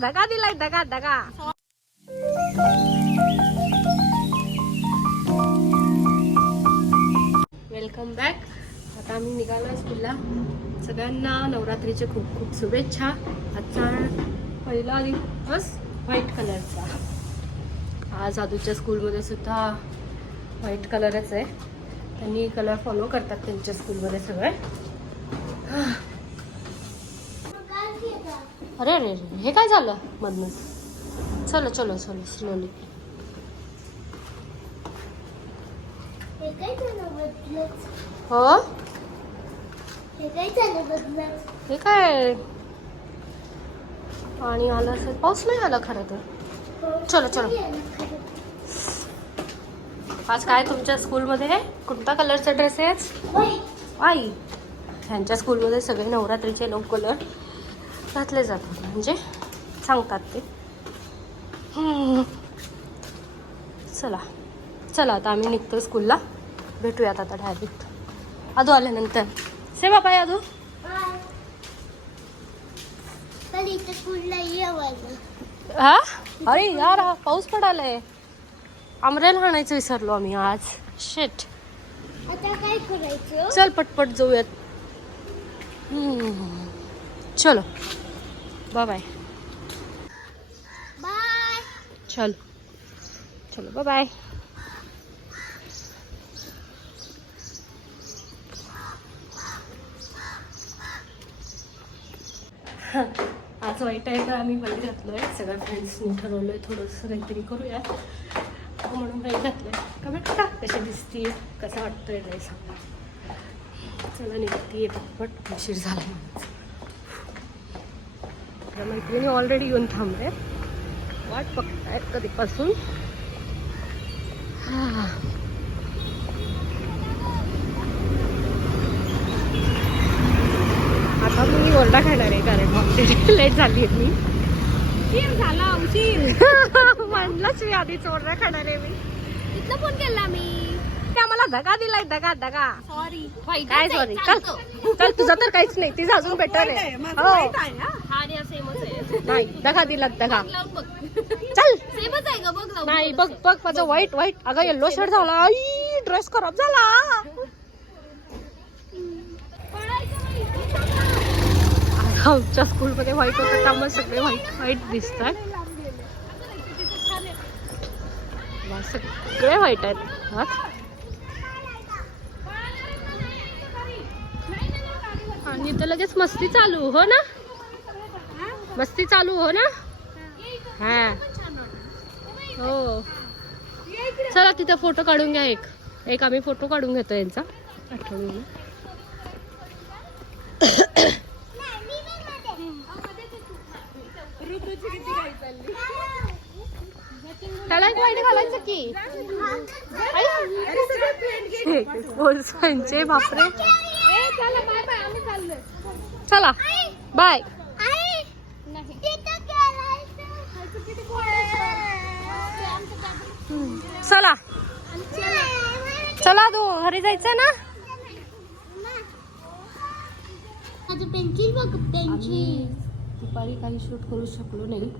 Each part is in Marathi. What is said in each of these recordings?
धगा दिलाय, धगा धगा. Welcome back. आता आम्ही निघालो स्कूलला. सगळ्यांना नवरात्रीचे खूप खूप शुभेच्छा. आजचा पहिला दिवस व्हाईट कलरचा. आज आदूच्या स्कूलमध्ये सुद्धा व्हाईट कलरच आहे. त्यांनी कलर फॉलो करतात त्यांच्या स्कूलमध्ये सगळे. अरे अरे अरे, हे काय झालं मधनच? चलो चलो चलो स्लोली. हो हे काय पाणी आलं असेल. पाऊस नाही आला खरं तर. चलो चलो. आज काय तुमच्या स्कूलमध्ये कोणत्या कलरचा ड्रेस आहे? आई ह्यांच्या स्कूलमध्ये सगळे नवरात्रीचे 9 कलर घातले जातात, म्हणजे सांगतात ते. चला चला आता आम्ही निघतो स्कूलला. भेटूयात आता डायरेक्ट आदू आल्यानंतर. से बाबा आदू. हा अरे यार पाऊस पडालाय. अमरेल आणायचं विसरलो आम्ही आज. शेट. आता काय करायचं? चल पटपट जाऊयात. चलो बाय बाय. बाय. चल चलो बाय बाय. आज वाईट आहे तर आम्ही वाईट घातलोय. सगळ्या फ्रेंड्सनी ठरवलंय थोडंसं काहीतरी करूया म्हणून वाईट घातलंय. कमेंट करा कशी दिसते, कसं वाटतंय नाही सांगा. चला निघतीये पटपट, उशीर झाला. मैत्रिणी ऑलरेडी येऊन थांबले, वाट बघतायत कधीपासून. आता मी ओरडा खाणार आहे कारण लेट झाली आहे मी. उशीर झाला उशीर. म्हणलंच मी आधीच ओरडा खाणार आहे मी. इथं फोन केला मी. ते आम्हाला धगा दिलाय, धगा धगा. सॉरी. काय सॉरी. चल चल तुझं तर काहीच नाही, तिचं अजून बेटर आहे. हो नाही धगा दिला धगा. चल सेमच आहे का बघ. नाही बघ बघ माझं व्हाईट व्हाईट. अगं येल्लो शर्ट झाला. आई ड्रेस खराब झाला. आमच्या स्कूलमध्ये व्हाईट होतं त्यामुळे सगळे व्हाईट व्हाईट दिसतात. सगळे व्हाईट आहेत. आणि तर लगेच मस्ती चालू हो ना. मस्ती चालू हो ना. हा हो चला तिथे फोटो काढून घ्या. एक आम्ही फोटो काढून घेतो यांचा आठवणीने. त्याला एक वाईट घालायचं की. बोलसांचे बापरे. चला बाय. चला चला तू घरी जायचं ना. दुपारी काही शूट करू शकलो नाही.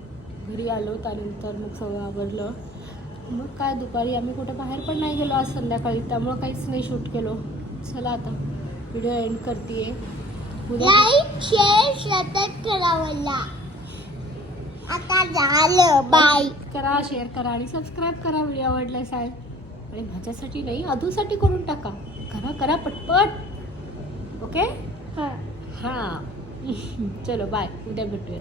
घरी आलो त्यानंतर मग सगळं आवडलं. मग काय दुपारी आम्ही कुठं बाहेर पण नाही गेलो आज संध्याकाळी, त्यामुळं काहीच नाही शूट केलो. चला आता व्हिडिओ एंड करते. लाईक शेअर सतत करा. आता झालं. बाय. करा, शेअर करा आणि सबस्क्राईब करा व्हिडिओ आवडला असेल. आणि माझ्यासाठी नाही अधूसाठी करून टाका. करा करा पटपट. ओके हां चलो बाय. उद्या भेटूया.